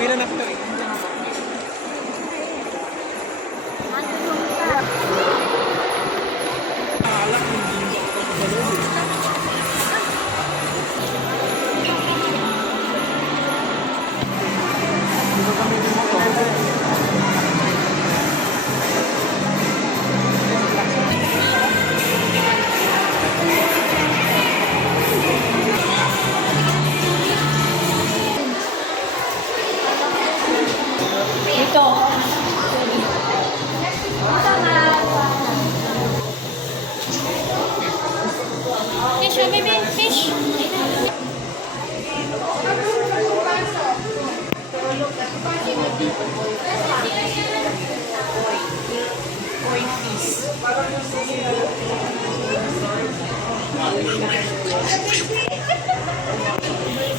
Pila na ito. Fish, baby, fish.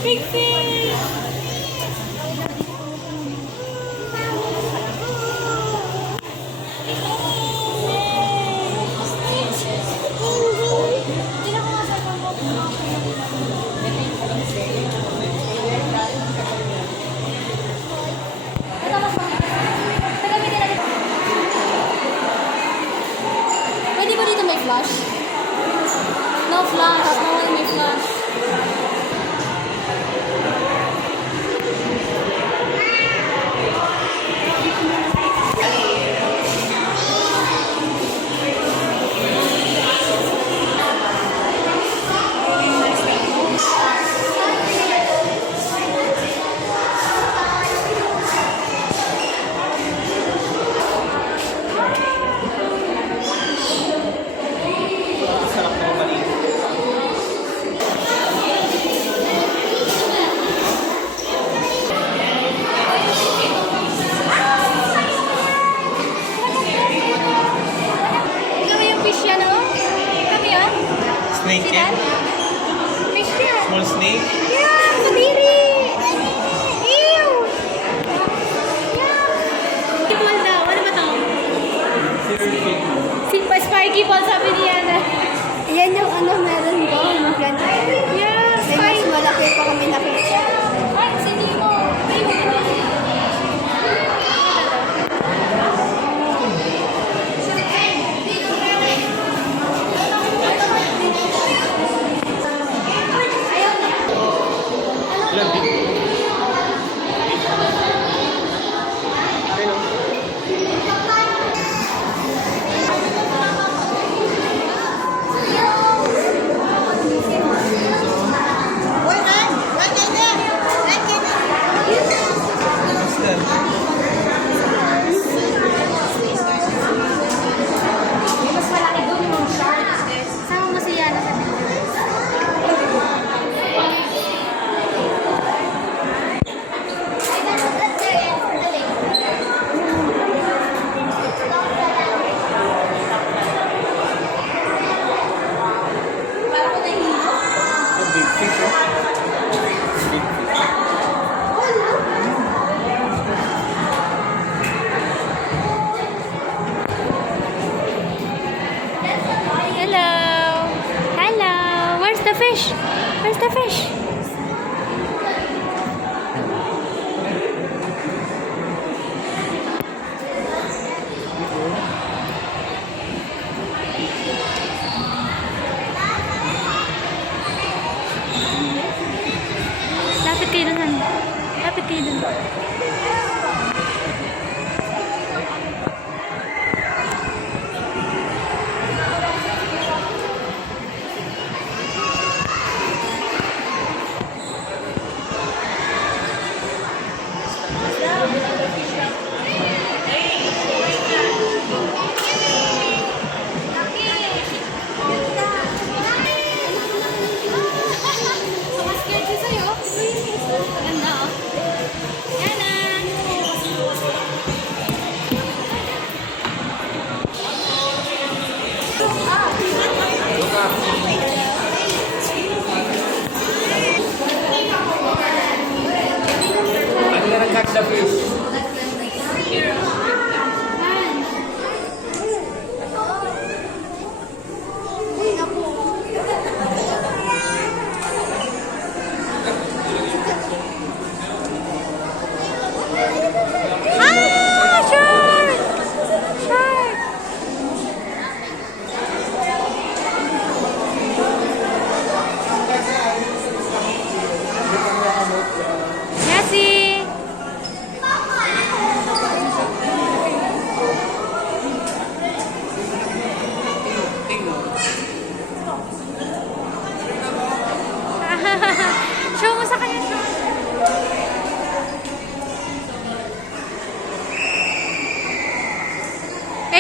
Big fish. Pwede ba dito may flash? No flash. No one may flash. Snake yan? Fish yan. Small snake? Yeah, kadiri. Ew. Yeah. Ball daw. Ano ba to? Spiky ball sabi niya na. Yan yung ano meron doon. Yeah, Kasi mas malaki pa kami nakita. Ay, hindi mo. Mas malaki doon yung sharks. Sama mo si Yana sa Big fish, oh. Big fish. Hello. Hello. Where's the fish? Where's the fish? Lapit kayo dun, Han. Lapit kayo dun.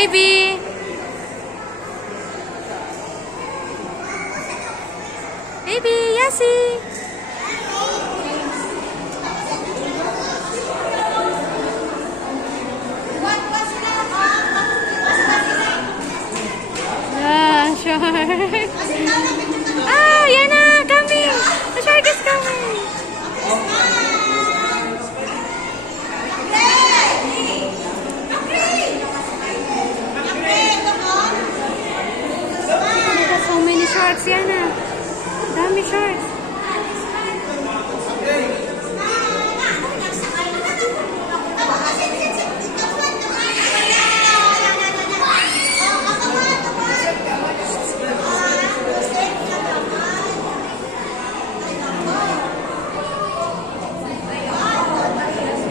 Baby! Baby, Yasi! Ah, shark! Ah, yan na! Coming! The shark is coming! So many sharks, yan na! Dami sharks!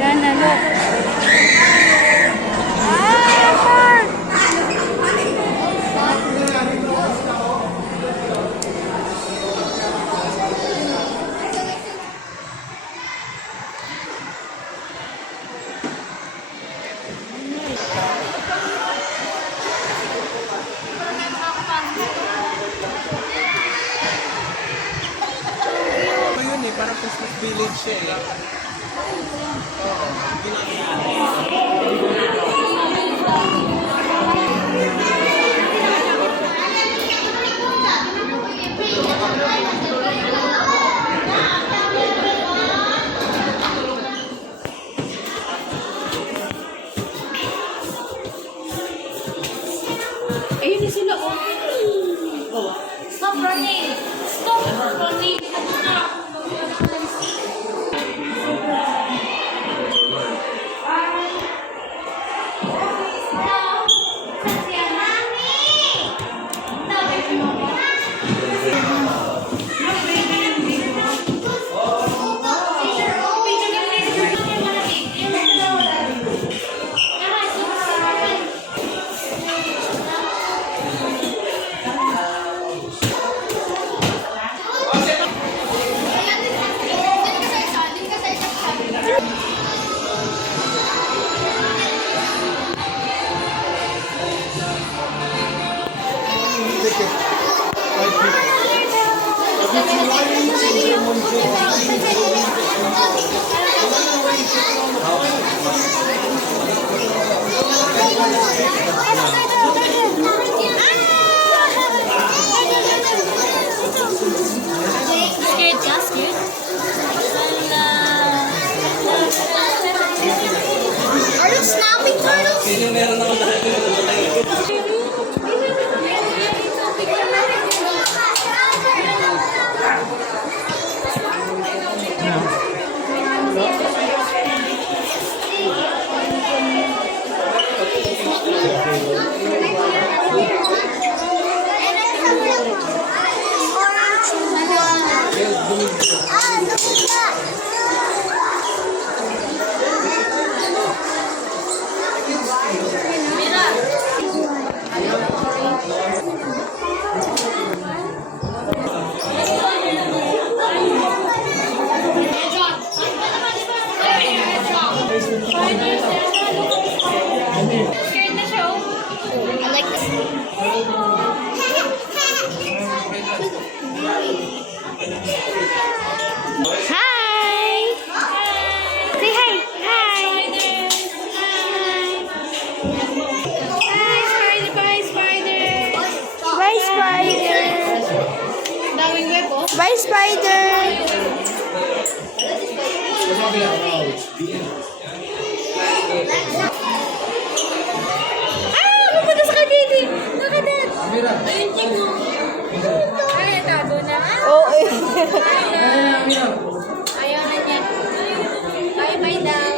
Yan na, look! Ah, shark! Ano yun eh, parang Christmas village siya eh. Ayun na sila, oh. Stop running! Stop running! Scared ka? Scared? Are you snapping turtles? Scared na siya, oh. I like this. Hi! Say hi! Hi! Hi, spider! Bye, spider! Bye, spider. Daming web, oh. Bye, spider. Ah! Pupunta sa kay baby! Look at that! Ayun, chico! Ay, natago na. Oo. Ayaw na niya. Bye-bye daw.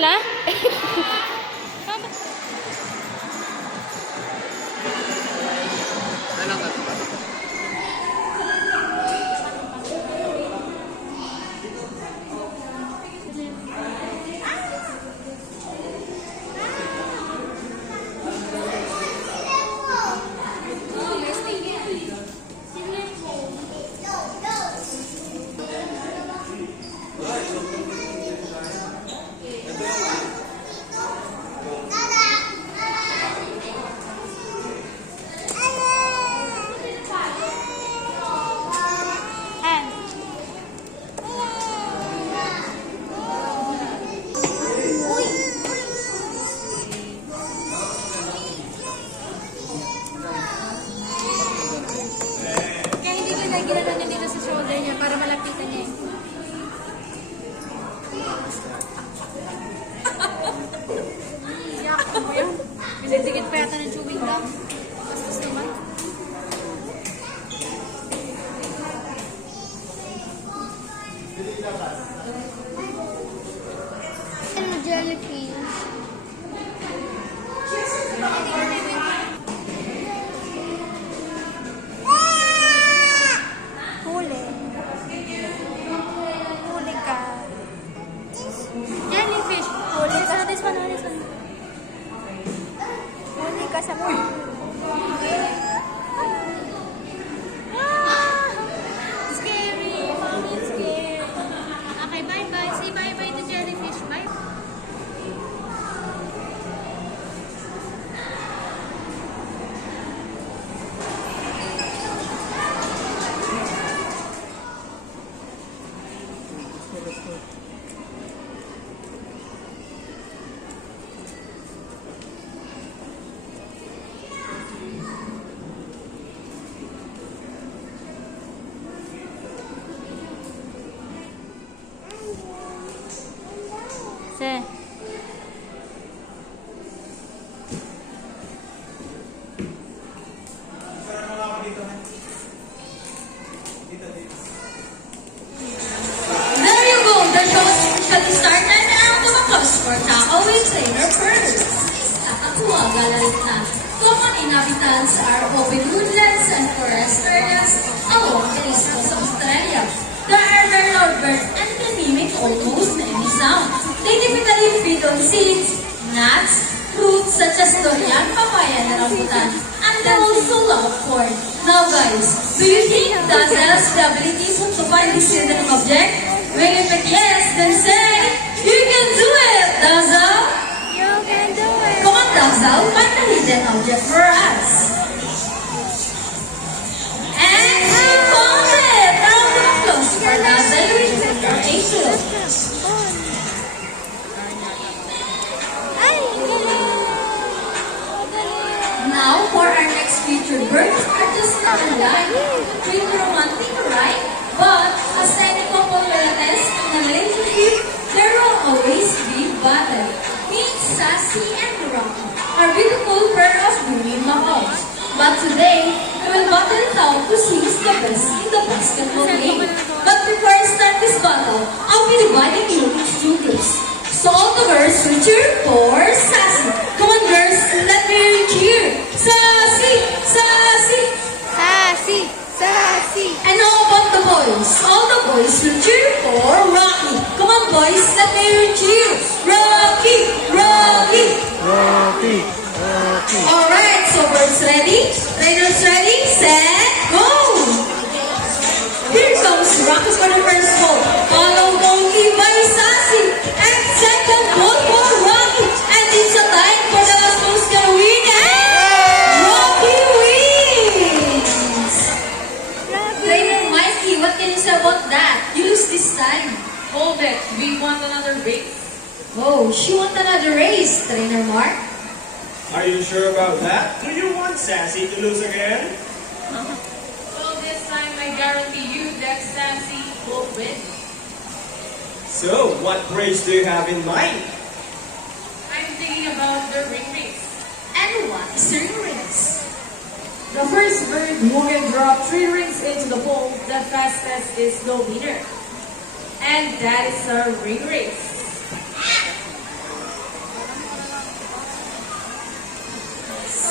sila? Kaya hindi ko nagilala niya dito sa shoulder niya para malapitan niya eh. Iyak ko ba yun? Pinidikit pa yata ng chewing gum. Bastos naman. Ano jellyfish? Huli. Huli ka. Jellyfish. Huli ka. This one, this one. Huli ka sa pool. Ah! Scary. Mommy, it's scary. Okay, bye-bye. Say bye-bye to jellyfish. Bye. Say. There you go, the show is officially started and tumakos for takeaway trainer first. Nakakatuwa, galalit na. Common inhabitants are open woodlands and forest areas along the east coast of Australia. They are very loudbird and can mimic almost any sound. They typically feed on seeds, nuts, fruits such as durian, papaya, and rambutan, and they also love corn. Now guys, do you think Dazzle has the ability to find this hidden object? When you pick yes, then say, you can do it, Dazzle! You can do it. Come on, Dazzle, find the hidden object for us. And she found it! Round of applause for Dazzle with her angel. Ay, Now, for our next featured birds are just not alive. Pretty romantic, right? But, as any couple will attest in a relationship, there will always be battle. Meet Sassy and Rocky, our beautiful pair of women macaws. But today, we will battle it out to see who's the best in the basketball game. But before I start this battle, I'll be dividing you into two groups. So all the girls will cheer for Sassy. Come on girls, let me hear you cheer. Sassy! Sassy! Sassy! Sassy! And how about the boys? All the boys will cheer for Rocky. Come on boys, let me hear you cheer. Rocky! Rocky! Rocky! Rocky! Alright, so birds ready? Trainers ready? Set, go! Here comes Rocky for the first ball. Followed only by Sassy. And second ball for Rocky. And it's a time for the last ball's gonna win. And Rocky wins! Trainer Mikey, what can you say about that? You lose this time. Hold it. We want another race. Oh, she won another race, Trainer Mark. Are you sure about that? Do you want Sassy to lose again? Well, this time I guarantee you that Sassy will win. So, what race do you have in mind? I'm thinking about the ring race. And what is the race? The first bird who can drop 3 rings into the bowl the fastest is the winner. And that is a ring race.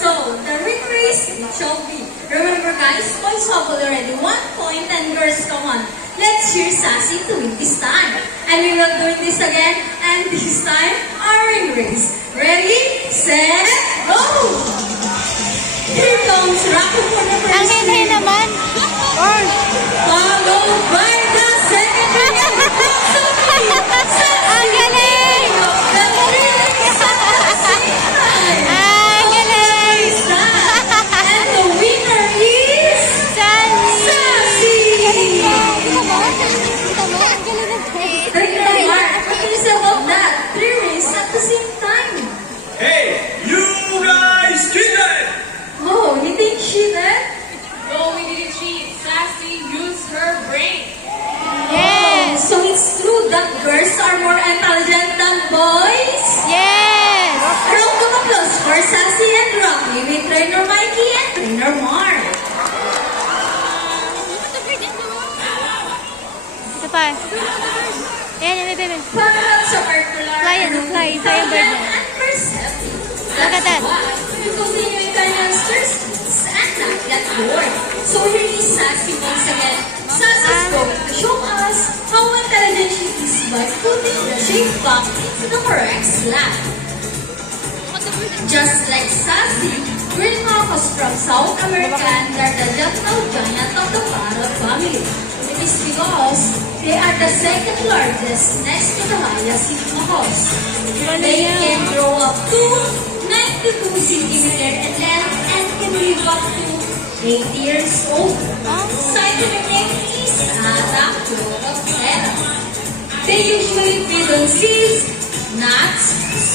So, the ring race shall be. Remember guys, boys have already 1 point and girls, come on. Let's cheer Sassy to win this time. And we will do this again. And this time, our ring race. Ready, set, go! Here comes Rocky for the Ang first hinay ring. naman. Or, Followed by the second ring. And approximately ang galing! the three rings at the same time. Ang galing! Is that? And the winner is Sassy! Sassy! Kita mo? Kita mo? Ang galing ng Trainer Mark, what is about that? 3 rings at the same time. Hey, you guys cheated! Oh, you think she did? No, we didn't cheat. Sassy used her brain. Yes! So it's true that girls are more intelligent than boys? Yes! Round of applause for Sassy and Rocky with Trainer Mikey and Trainer Mark. Ito pa. Ayan, baby. Para sa particular Fly, ano, fly. Fly ang bird niya. and perceptive. Look at that. Why we continue in youngsters and not get bored. So here is Sassy once again. Sassy's going to show us how intelligent she is by putting the shape back into the correct slot. Just like Sassy, Greenhawks from South America and are the gentle giant of the parrot family. It is because they are the second largest next to the hyacinth macaws. They can grow up to 92 centimeters in length and can live up to 8 years old. Scientific name is Arachnoptera. They usually feed on seeds, nuts,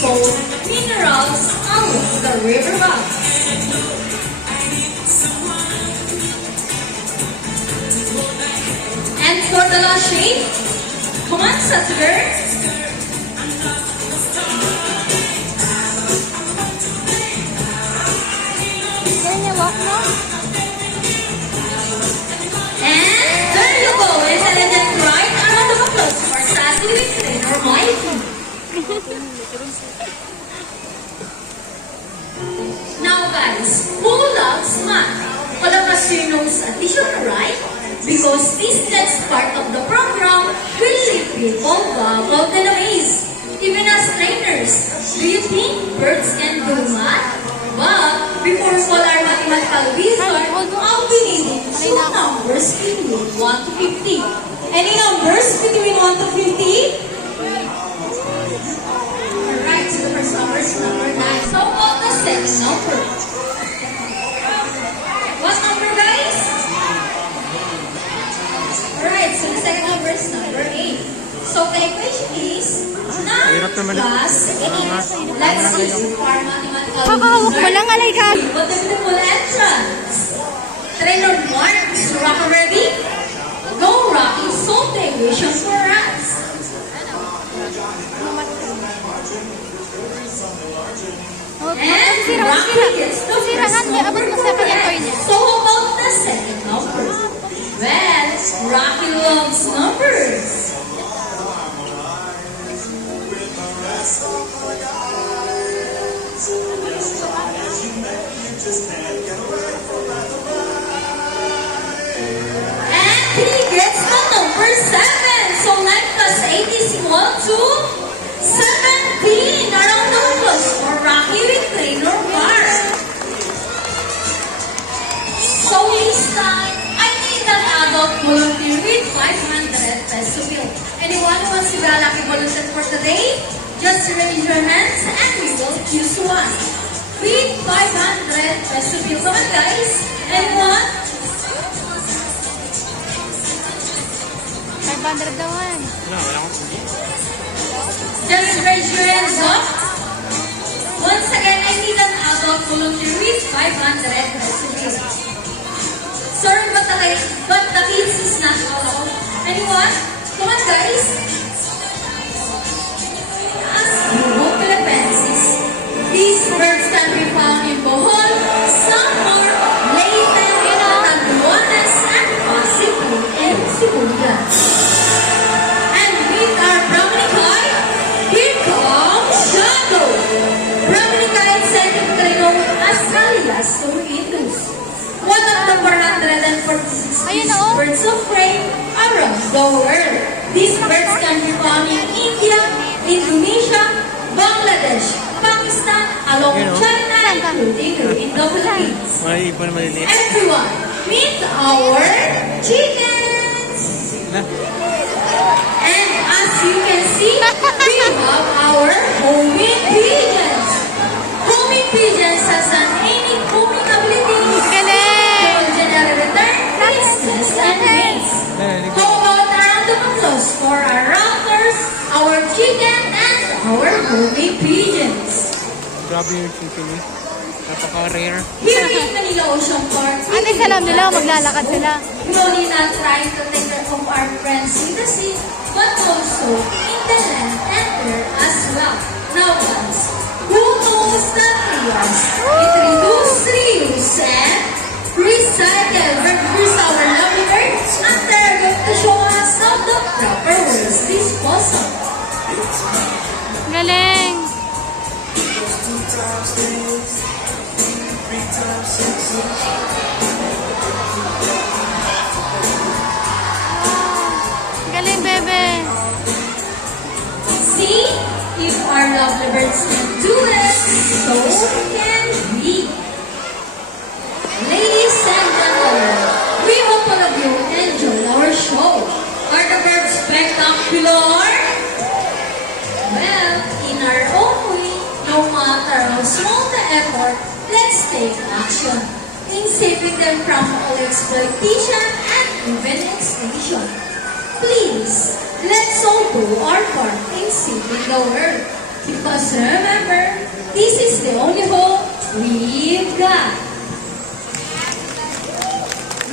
salt, minerals along the river banks. And for the last shape, come on, Sassy girls. Can you walk now? And there you go, intelligent right? A round of applause for Sassy with Trainer Mikey. Now guys, who loves math? All of us here knows addition, right? Because this next part of the program will leave people baffled and amazed. Even as trainers, do you think birds can do math? But before we call our mathematical wizard, I'll be needing two numbers between 1 to 50. Any numbers between 1 to 50? Alright, so the first number is number 9. So what the second number? What number, guys? Alright, so the second number is number 8. So the equation is 9 plus 8. Let's see if our mathematical Kakahawak mo lang, alay ka. what the beautiful entrance. Trainer Mark, is Rocky ready? Go, Rocky, solve the equation for us. And Rocky gets the Sira first nga, number abot mo sa kanya toy correct. niya. So how about the second number? Well, Rocky loves numbers. And he gets the number 7. So 9 plus 8 is equal to 17. Around the applause for Rocky with Trainer Mark. So this time, I need an adult volunteer with 500 peso bill. Anyone who wants to be a lucky volunteer for today? Just raise your hands and we will choose one. With 500 peso bill. Come on guys. Anyone? 500 naman. Just raise your hands up. Once again, I need an adult volunteer with 500 peso bill. Sorry, but the kids is not allowed. Anyone? Come on, guys. As Grupo Philippensis. These birds can be found in Bohol, Samar, Leyte, Catanduanes, and possibly in Sibuya. And with our Brahminic light, here comes Shadow. Brahminic light scientifically known as Kalia Ayun, these oo. birds of prey around the world. These birds can be found in India, Indonesia, Bangladesh, Pakistan, along Yun, oh. China, Saan ka? including in the Philippines. Mga ibon maliliit. Everyone, meet our chickens! Na? And as you can see, we have our homing pigeons. Homing pigeons has an innate homing ability. Galing! They will generally return its nest and eggs. How about a round of applause for our routers, our chicken, and our homing pigeons? Grabe yung chicken eh. Napaka-rare. Here in Manila Ocean Park, Ano yung salam nila? Maglalakad sila. we only not trying to take care of our friends in the sea, but also in the land and air as well. Now guys, who knows that players? It reduce, reuse, and recycle. But here's our lovely birds, and they're going to show us how the proper waste disposal. Galing! Galing, bebe! See if our lovely birds can do it, so can we. Ladies and gentlemen, we hope all of you enjoy our show. Are the birds spectacular? Well, in our own way, no matter how small the effort, let's take action in saving them from all exploitation and even extinction. Please, let's all do our part in saving the world. Because remember, this is the only hope we've got.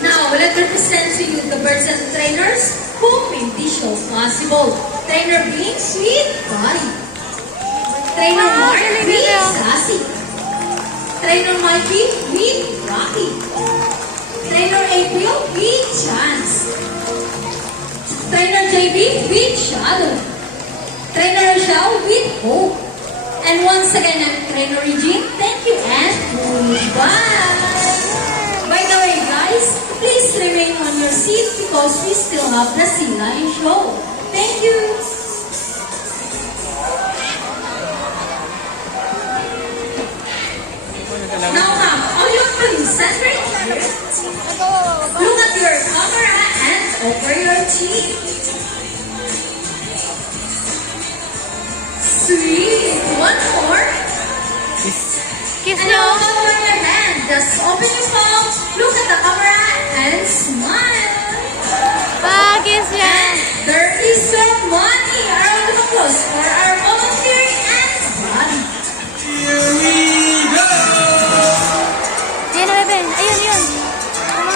Now, let me present to you the birds and trainers who made this show possible. Trainer being Sweet Buddy. Trainer Ah, Mark galing, being galing. Sassy. Trainer Mikey with Rocky. Trainer April with Chance. Trainer JB with Shadow. Trainer Rochelle with Hope. And once again, I'm Trainer Regine. Thank you and goodbye. By the way, guys, please remain on your seat because we still have the Sea Lion show. Thank you. Now, ma'am, all you have to do is stand right here. Look at your camera and over your cheek. Sweet. One more. Kiss And nyo! now, cover your hand. Just open your palm, look at the camera, and smile. Kiss nyo! And there is some money. A round of applause for our volunteer and body. Here we go! Ayan na, bebe. Ayun, yun. Tama.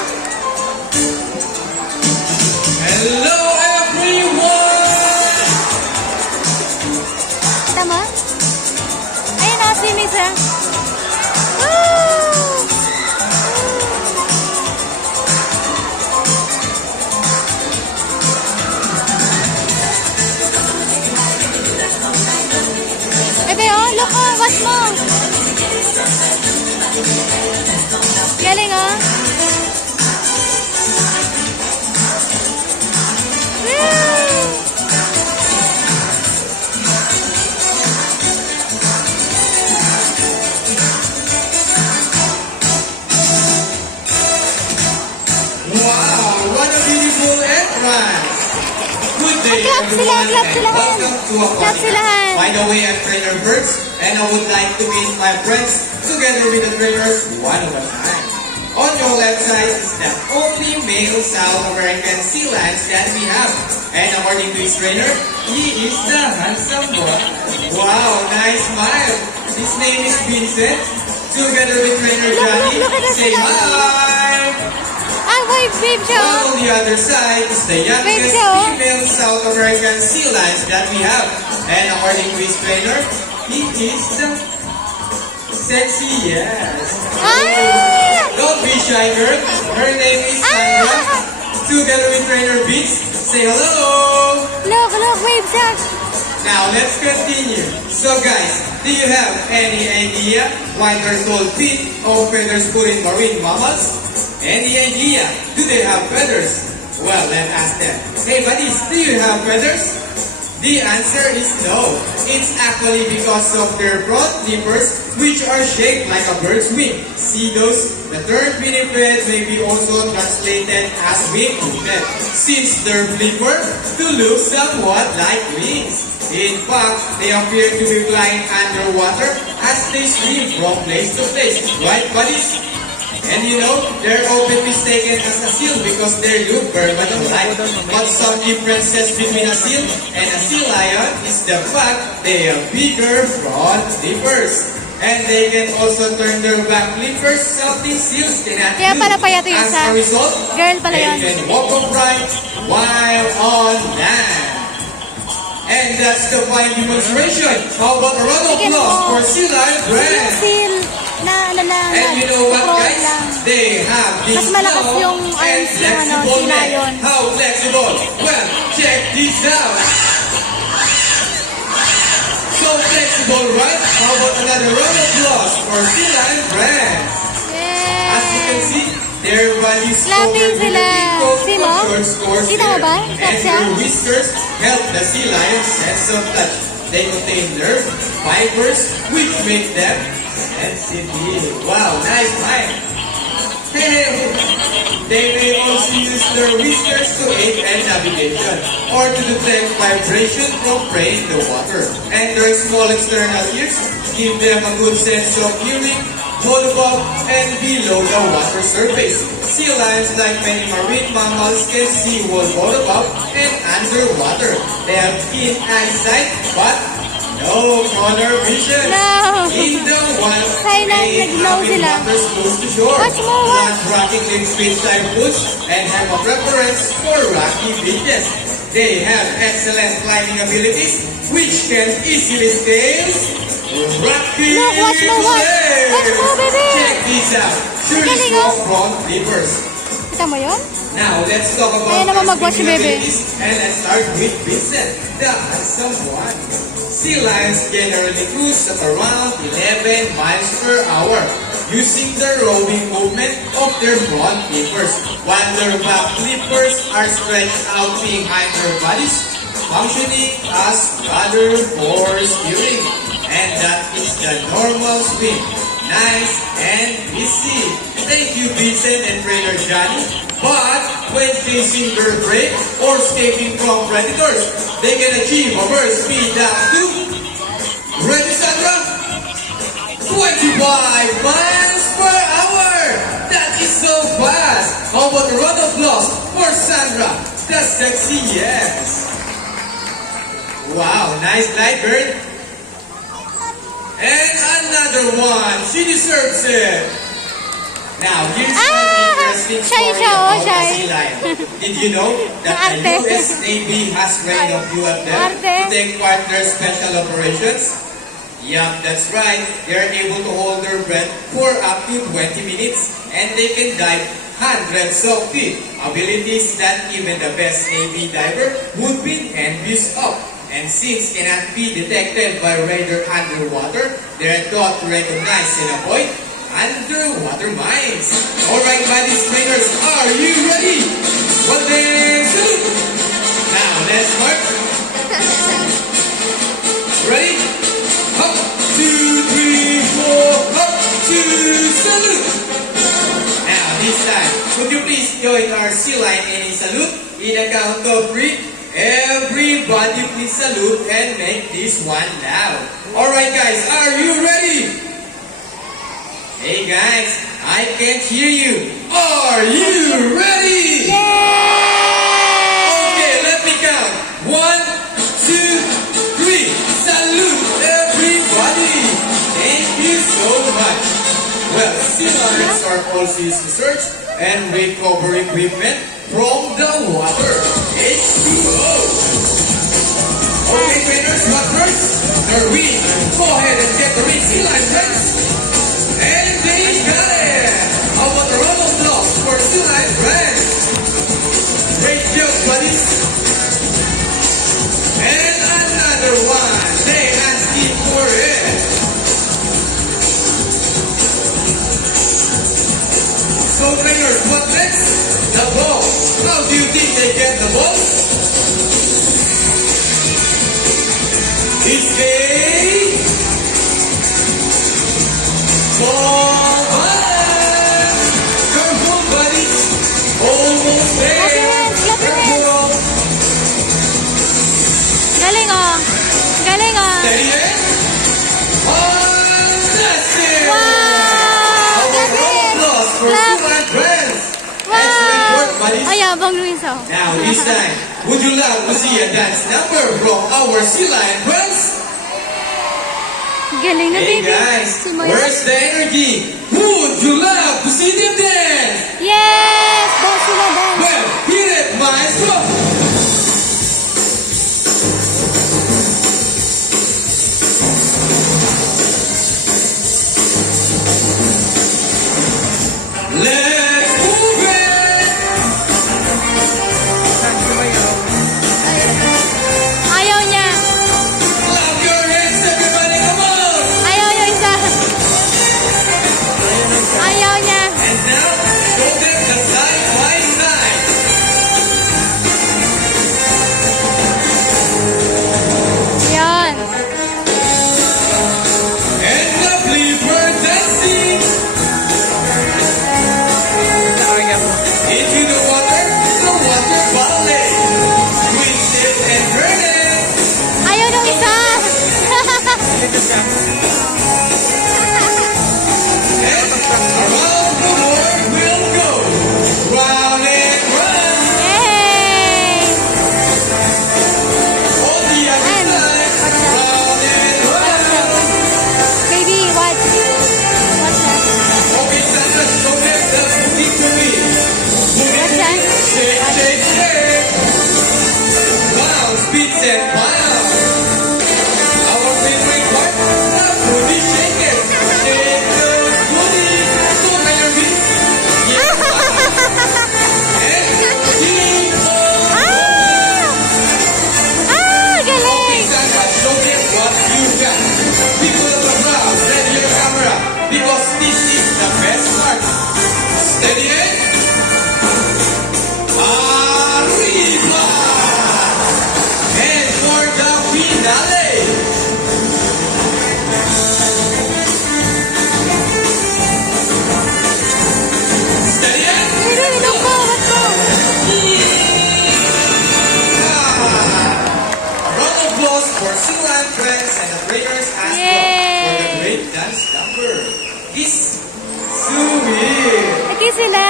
Hello everyone! Tama? Ayun na, swimming sir. Woo! Bebe, oh, look, oh, watch mo. Galing, oh. Woo! Wow, what a beautiful entrance! Good day Clap sila, everyone clap and sila. welcome to Clap Aquatica. sila. By the way, I'm Trainer Birds and I would like to meet my friends together with the trainers one at a time. On your left side is the only male South American sea lions that we have. And according to his trainer, he is the handsome boy. Wow, nice smile. His name is Vincent. Together with trainer Johnny, look at us, say look. hi. Ah, wait, babe siya. On the other side is the youngest Wait, so? female South American sea lions that we have. And according to his trainer, he is the sexy, yes. Ah! Don't be shy, girl. Her name is Sandra. Together with trainer Beats, say hello. Look, wave siya. Now let's continue. So guys, do you have any idea why there's called feet or feathers put in marine mammals? Any idea? Do they have feathers? Well, let's ask them. Hey buddies, do you have feathers? The answer is no. It's actually because of their broad flippers which are shaped like a bird's wing. See those? The term pinniped may be also translated as wing hooped, since their flipper to look somewhat like wings. In fact, they appear to be flying underwater as they swim from place to place. Right, buddies? And you know, they're often mistaken as a seal because they look very much alike. But some differences between a seal and a sea lion is the fact they have bigger front flippers. And they can also turn their back flippers, something seals cannot Kaya do. pala payat yung As isa. a result, Girl pala they yun. can walk upright while on land. And that's the fine demonstration. How about a round of Sige applause mo. for Sea Lion Brand? Seal na And you know what, control guys? lang. They have this Mas malakas long yung and arms ng flexible Sea neck. Lion. How flexible? Well, check this out. So flexible, right? How about another round of applause for Sea Lion Brand? As you can Yay! see, their bodies Clapping covered with sila. a thick coat See of mo? short scores Kita mo hair. ba? And Clap siya? their whiskers help the sea lion's sense of touch. They contain nerve fibers which make them sensitive. Wow, nice mind. They may also use their whiskers to aid in navigation or to detect vibration from prey in the water. And their small external ears give them a good sense of hearing both above and below the water surface. Sea lions, like many marine mammals, can see both above and underwater. They have keen eyesight but no color vision. No. In the wild, Silent, they nag-glow inhabit sila. waters close to shore. Watch mo, watch. Plant rocking in fish-like woods and have a preference for rocky beaches. They have excellent climbing abilities, which can easily scale rocky Look, watch mo, watch. cliffs. Watch mo, baby. Check this out. Sure Ang galing, small oh. front flippers. Kita mo yun? Now, let's talk about Ayaw naman our mag-watch, swimming baby. abilities, and let's start with Vincent, the handsome one. Sea lions generally cruise at around 11 miles per hour using the rowing movement of their front flippers, while their back flippers are stretched out behind their bodies, functioning as rudder for steering. And that is the normal swim. Nice and easy. Thank you, Vincent and trainer Johnny. But when chasing their prey or escaping from predators, they can achieve a burst speed up to, ready Sandra? 25 miles per hour! That is so fast! How about a round of applause for Sandra, the sexy yes? Wow, nice glide, bird. And another one. She deserves it. Now, here's one interesting Shy story siya, oh, about a shy. sea lion. Did you know that the Arte. US Navy has trained a few of them Arte. to take part in their special operations? Yup, that's right. They are able to hold their breath for up to 20 minutes and they can dive hundreds of feet. Abilities that even the best Navy diver would be envious of. And since cannot be detected by radar underwater, they are taught to recognize and avoid underwater mines. Alright, buddies, trainers, are you ready? One day, salute! Now, let's march. Ready? Up, 2, 3, 4, up, 2, salute! Now, this time, would you please join our sea lion in a salute? In a count of 3, everybody please salute and make this one loud. Alright guys, are you ready? Hey guys, I can't hear you. Are you ready? Okay, let me count. 1, 2, 3. Salute everybody. Thank you so much. Well, sea lions are also used to search and recover equipment from the water. H2O. Okay, trainers, but first, their wing. Go ahead and get the ring, sea lion friends. And they got it. How about a round of applause for sea lion friends? Great job, buddies. And another one. They asking for it. So, trainers, what Galing ah. Steady in. Fantastic! Wow! Our round of Galing! applause for Clap. Sila and friends. Excellent work, Wow! buddies. Ay, abang Luis oh. Now, this time, would you love to see a dance number from our Sila and friends? Galing na Hey baby. guys, Si Moya. where's the energy? Would you love to see them dance? Yes! Daw sila dance. Well, hit it, maestro! Let's move it! Ayaw niya. Clap your hands, everybody, come on! Ayaw niya isa. Ayaw niya. And now, show them the side by side. Yan. And the flipper dancing into the water ballet. Twist it and turn it. Ayaw nung isa. And around the world we'll go. Round and round. Yay! On the other And- side. Round and round. Baby, watch. Watch that. Okay, Sandra, show them the booty to me. Watch that. Shake, shake, shake. Bounce, beats and bounce. Our favorite part, the booty shaker. Shake the booty. So can you read? Yes, and keep on. Ah! Ah! Galing! Sandra, show them what you got. People of the crowd, ready your camera. Because this is the best part. Steady it. Arriba! And for the finale. Steady it. Galing, let's go, let's go. Round of applause for Sila and friends and the trainers as well for the great dance number. Kiss Sumi. Nagkiss sila.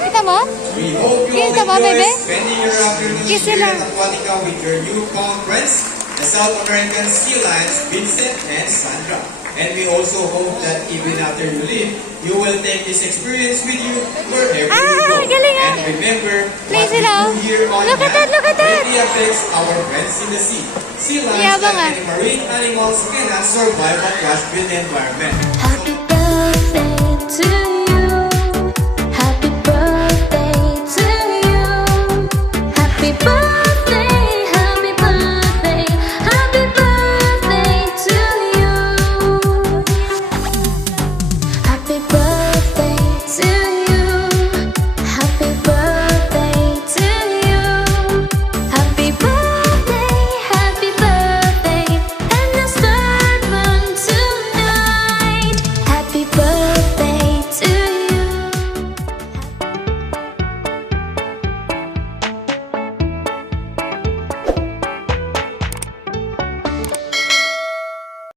Kita mo? We hope you Kiss all ba, enjoy baby? spending your afternoon Kiss here sila. at Aquatica with your newfound friends, the South American Ski Lions, Vincent and Sandra. And we also hope that even after you leave, you will take this experience with you wherever you go. Galing ah. And remember, Play what we sila, do oh. here on Look at that, look at that. greatly affects our friends in the sea. Sea lions Yabang like ah. many marine animals cannot survive a crash-built environment. Happy birthday to